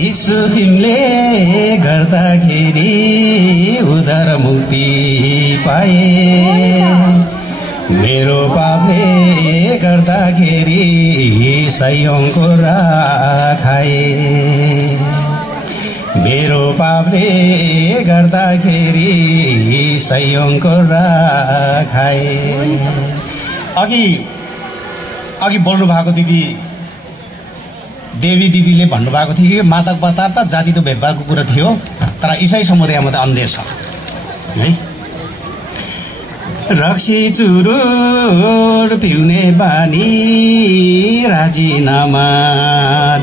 यीशु तिमीले गर्दाखेरि उद्धार मुक्ति पाए, मेरो पापले गर्दाखेरि सयौंको राखाए, मेरो पापले गर्दाखेरि सयौंको राखाए। अघि बोल्नु भएको दिदी देवी दिदीले भन्नुभएको थियो कि मादक पदार्थ जातिको भेदभावको कुरा थियो, तर इसाई समुदायमा त अन्धेर छ है। रक्सी चुरोट पिउने बानी राजीनामा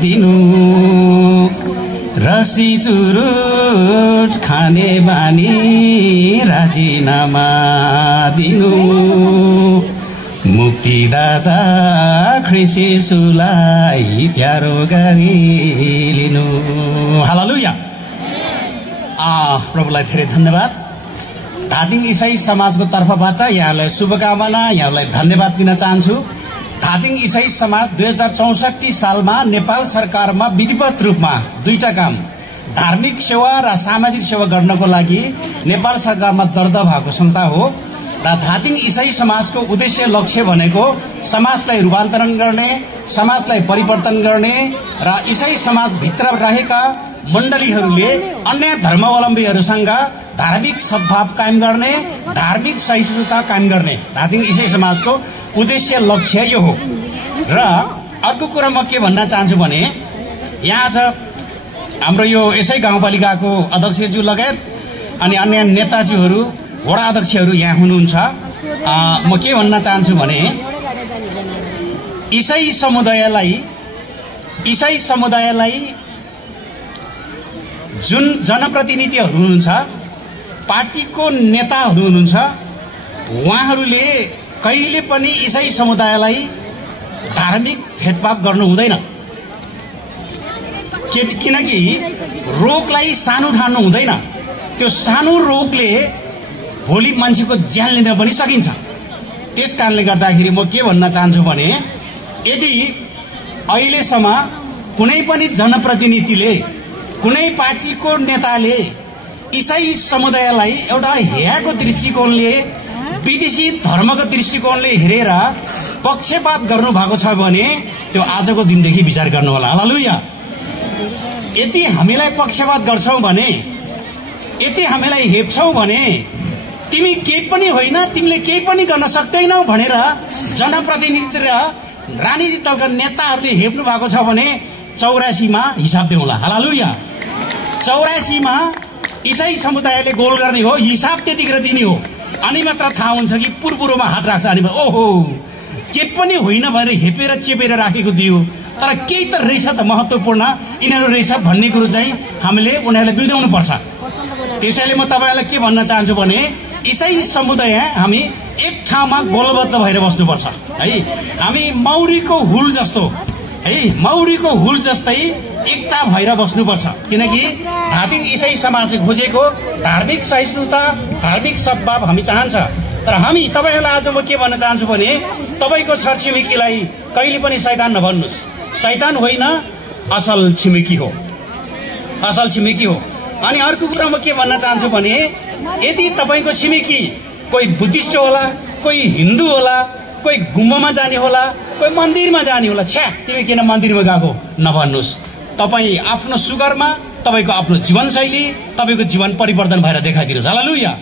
दिनु, रक्सी चुरोट खाने बानी राजीनामा दिनु, मुक्तिदाता ख्रीष्ट येशूलाई प्यारो गरी लिनु। हालेलुया। प्रभुलाई धेरै धन्यवाद। धादिङ इसाई समाजको तर्फबाट यहाँलाई शुभकामना, यहाँलाई धन्यवाद दिन चाहन्छु। धादिङ इसाई समाज 2064 सालमा नेपाल सरकारमा विधिवत रूपमा दुईटा काम, धार्मिक सेवा र सामाजिक सेवा गर्नको लागि नेपाल सरकारमा दर्ता भएको संस्था हो। र धादिङ इसाई समाजको उद्देश्य लक्ष्य भनेको समाजलाई रूपान्तरण गर्ने, समाजलाई परिवर्तन गर्ने र इसाई समाजभित्र रहेका मण्डलीहरूले अन्य धर्मावलम्बीहरूसँग धार्मिक सद्भाव कायम गर्ने, धार्मिक सहिष्णुता कायम गर्ने धादिङ इसाई समाजको उद्देश्य लक्ष्य यो हो। र अर्को कुरा म के भन्न चाहन्छु भने यहाँ आज हाम्रो यो यसै गाउँपालिकाको अध्यक्षज्यू लगायत अनि अन्य नेताज्यूहरू, वडा अध्यक्षहरू यहाँ हुनुहुन्छ। म के भन्न चाहन्छु भने इसाई समुदायलाई जुन जनप्रतिनिधिहरू हुनुहुन्छ, पार्टीको नेताहरू हुनुहुन्छ, उहाँहरूले कहिले पनि इसाई समुदायलाई धार्मिक भेदभाव गर्नु हुँदैन। किनकि रोगलाई सानो ठान्नु हुँदैन। त्यो सानो रोगले भोलि मान्छेको ज्यान लिन पनि सकिन्छ। त्यस कारणले गर्दाखेरि म के भन्न चाहन्छु भने यदि अहिलेसम्म कुनै पनि जनप्रतिनिधिले, कुनै पार्टीको नेताले इसाई समुदायलाई एउटा हेयाको दृष्टिकोणले, विदेशी धर्मको दृष्टिकोणले हेरेर पक्षपात गर्नु भएको छ भने त्यो आजको दिनदेखि विचार गर्नु होला। हालेलुया। यदि हामीलाई पक्षपात गर्छौ भने, यदि हामीलाई हेप्छौ भने तिमी केही पनि होइन, तिमीले केही पनि गर्न सक्दैनौ भनेर जनप्रतिनिधि र राजनीतिक दलका नेताहरूले हेप्नु भएको छ भने 84 मा हिसाब देऊला। हालेलुया। 84 मा इसाई समुदायले गोल गर्ने हो, हिसाब त्यतिखेर दिने हो। अनि मात्र थाहा हुन्छ कि पुरपुरोमा हात राख्छ अनि ओहो के पनि होइन भनेर हेपेर चेपेर राखेको दियो, तर केही त रहेछ त महत्त्वपूर्ण यिनीहरू रहेछ भन्ने कुरो चाहिँ हामीले उनीहरूलाई बुझाउनु पर्छ। त्यसैले म तपाईहरुलाई के भन्न चाहन्छु भने इसाई समुदाय हामी एक ठाउँमा गोलबद्ध भएर बस्नुपर्छ है। हामी मौरीको हुल जस्तो है, मौरीको हुल जस्तै एकता भएर बस्नुपर्छ। किनकि धादिङ इसाई समाजले खोजेको धार्मिक सहिष्णुता, धार्मिक सद्भाव हामी चाहन्छ। तर हामी तपाईहरुलाई आज म के भन्न चाहन्छु भने तपाईको छरछिमेकीलाई कहिले पनि शैतान नभन्नुस्। शैतान होइन, असल छिमेकी हो, असल छिमेकी हो। अनि अर्को कुरा म के भन्न चाहन्छु भने यदि तपाईको छिमेकी कोही बुद्धिस्ट होला, कोही हिन्दू होला, कोही गुम्बामा जाने होला, कोही मन्दिरमा जाने होला, छ्या तिमी किन मन्दिरमा गएको नभन्नुस्। तपाई आफ्नो सुगरमा, तपाईको आफ्नो जीवनशैली, तपाईको जीवन परिवर्तन भएर देखाइदिनुस्। हालेलुया।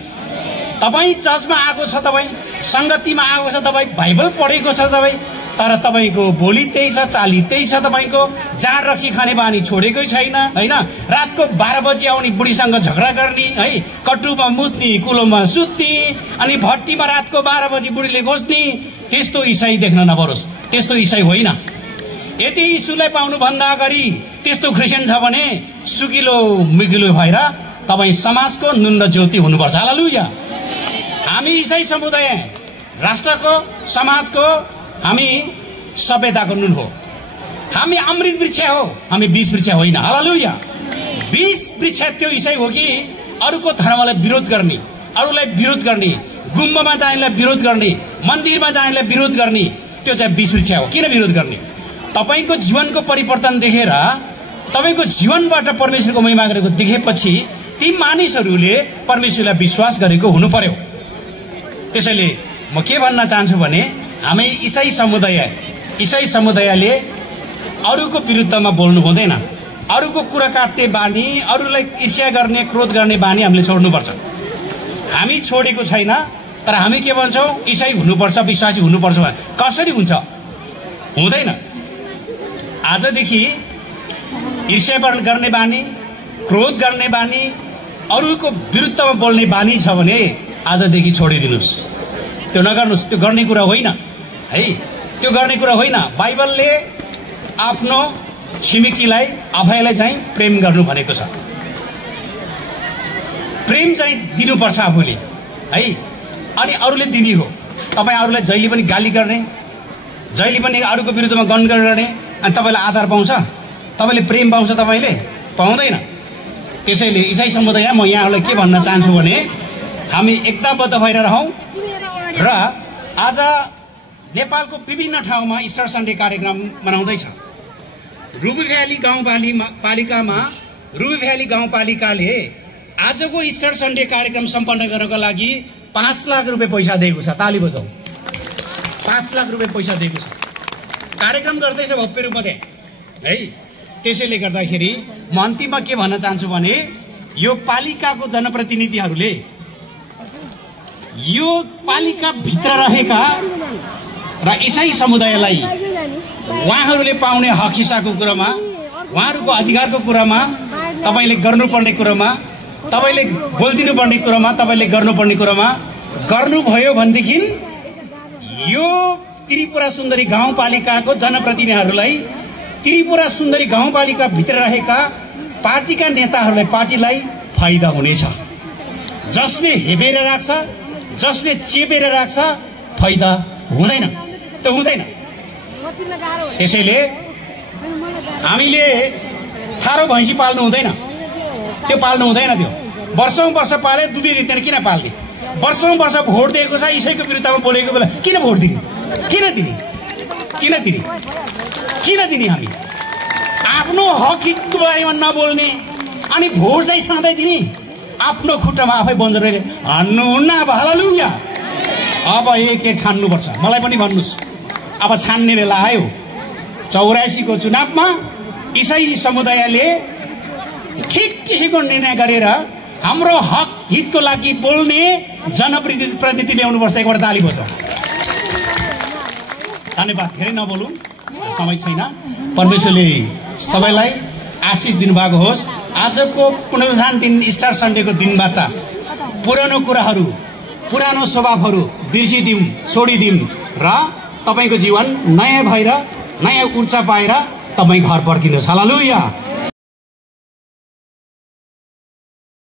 तपाई चर्चमा आएको छ, तपाई संगतिमा आएको छ, तपाई बाइबल पढेको छ, तपाई तर तपाईको बोली त्यही छ, चाली त्यही छ। तपाईको जाँड रक्सी खाने बानी छोडेकै छैन हैन। रातको 12 बजे आउने बुढीसँग झगडा गर्ने है, कटुमा मुत्ने, कुलोमा सुत्ने, अनि भट्टीमा रातको 12 बजे बुढीले गोज्ने। त्यस्तो इसाई देख्न नपरोस्, त्यस्तो इसाई होइन। यदि यीशुलाई पाउनु भन्दा अगाडि त्यस्तो क्रिस्चियन छ भने सुकिलो मिगिलो भएर तपाई समाजको नुन र ज्योति हुनुपर्छ। हालेलुया। हामी इसाई समुदाय राष्ट्रको, समाजको, हामी सभ्यताको नुन हो। हामी अमृत वृक्ष हो, हामी बीज वृक्ष होइन। हालेलुया। बीज वृक्ष त्यो इसाई हो कि अरूको धर्मलाई विरोध गर्ने, अरूलाई विरोध गर्ने, गुम्बामा जानेलाई विरोध गर्ने, मन्दिरमा जानेलाई विरोध गर्ने, त्यो चाहिँ बीज वृक्ष हो। किन विरोध गर्ने? तपाईको जीवनको परिवर्तन देखेर तपाईको जीवनबाट परमेश्वरको महिमा गरेको देखेपछि ती मानिसहरूले परमेश्वरलाई विश्वास गरेको हुनु पर्यो। त्यसैले म के भन्न चाहन्छु भने हामी इसाई समुदायले अरूको विरुद्धमा बोल्नु हुँदैन। अरूको कुरा काट्ने बानी, अरूलाई ईर्ष्या गर्ने, क्रोध गर्ने बानी हामीले छोड्नुपर्छ। हामी छोडेको छैन, तर हामी के भन्छौँ? इसाई हुनुपर्छ, विश्वासी हुनुपर्छ। कसरी हुन्छ? हुँदैन। आजदेखि ईर्ष्या गर्ने बानी, क्रोध गर्ने बानी, अरूको विरुद्धमा बोल्ने बानी छ भने आजदेखि छोडिदिनुहोस्। त्यो नगर्नुहोस्। त्यो गर्ने कुरा होइन है, त्यो गर्ने कुरा होइन। बाइबलले आफ्नो छिमेकीलाई, आफैलाई चाहिँ प्रेम गर्नु भनेको छ। प्रेम चाहिँ दिनुपर्छ आफूले है, अनि अरूले दिने हो। तपाईँ अरूलाई जहिले पनि गाली गर्ने, जहिले पनि अरूको विरुद्धमा गनगन गर्ने, अनि तपाईँलाई आधार पाउँछ? तपाईँले प्रेम पाउँछ? तपाईँले पाउँदैन। त्यसैले इसाई समुदाय म यहाँहरूलाई के भन्न चाहन्छु भने हामी एकताबद्ध भएर रहौँ। र आज नेपालको विभिन्न ठाउँमा इस्टर सन्डे कार्यक्रम मनाउँदैछ। रुबी भ्याली गाउँपालिकाले आजको इस्टर सन्डे कार्यक्रम सम्पन्न गर्नको लागि 5 लाख रुपियाँ पैसा दिएको छ। ताली बजाऊ। 5 लाख रुपियाँ पैसा दिएको छ। कार्यक्रम गर्दैछ भव्य रूपमा है। त्यसैले गर्दाखेरि म अन्तिममा के भन्न चाहन्छु भने यो पालिकाको जनप्रतिनिधिहरूले यो पालिकाभित्र रहेका र इसाई समुदायलाई उहाँहरूले पाउने हक हिस्साको कुरामा, उहाँहरूको अधिकारको कुरामा, तपाईँले गर्नुपर्ने कुरामा, तपाईँले बोलिदिनु पर्ने कुरामा, तपाईँले गर्नुपर्ने कुरामा गर्नुभयो भनेदेखि यो त्रिपुरा सुन्दरी गाउँपालिकाको जनप्रतिनिधिहरूलाई, त्रिपुरा सुन्दरी गाउँपालिकाभित्र रहेका पार्टीका नेताहरूलाई, पार्टीलाई फाइदा हुनेछ। जसले हेपेर राख्छ, जसले चेपेर राख्छ, फाइदा हुँदैन। त्यो हुँदैन। त्यसैले हामीले ठाडो भैँसी पाल्नु हुँदैन। त्यो पाल्नु हुँदैन। त्यो वर्षौं वर्ष पाले दुधै दिँदैन। किन पाल्ने? वर्षौं वर्ष भोट दिएको छ, इसैको विरुद्धमा बोलेको बेला किन भोट दिने? किन दिने? हामी आफ्नो हक हितको बारेमा नबोल्ने अनि भोट चाहिँ सधैँ दिने, आफ्नो खुट्टामा आफै बन्जरले हान्नुहुन्न। अब हालेलुया। अब एक छान्नुपर्छ। मलाई पनि भन्नुहोस्, अब छान्ने बेला आयो। 84 को चुनावमा इसाई समुदायले ठिक किसिमको निर्णय गरेर हाम्रो हक हितको लागि बोल्ने जनप्रतिनिधि ल्याउनुपर्छ। एकबाट ताली बजाऊ। धन्यवाद। धेरै नबोलौँ, समय छैन। परमेश्वरले सबैलाई आशिष दिनुभएको होस्। आजको पुनरुत्थान दिन, इस्टर सन्डेको दिनबाट पुरानो कुराहरू, पुरानो स्वभावहरू बिर्सिदिउँ, छोडिदिउँ र तपाईँको जीवन नयाँ भएर, नयाँ ऊर्जा पाएर तपाईँ घर फर्किनुहोस्। हालेलुया।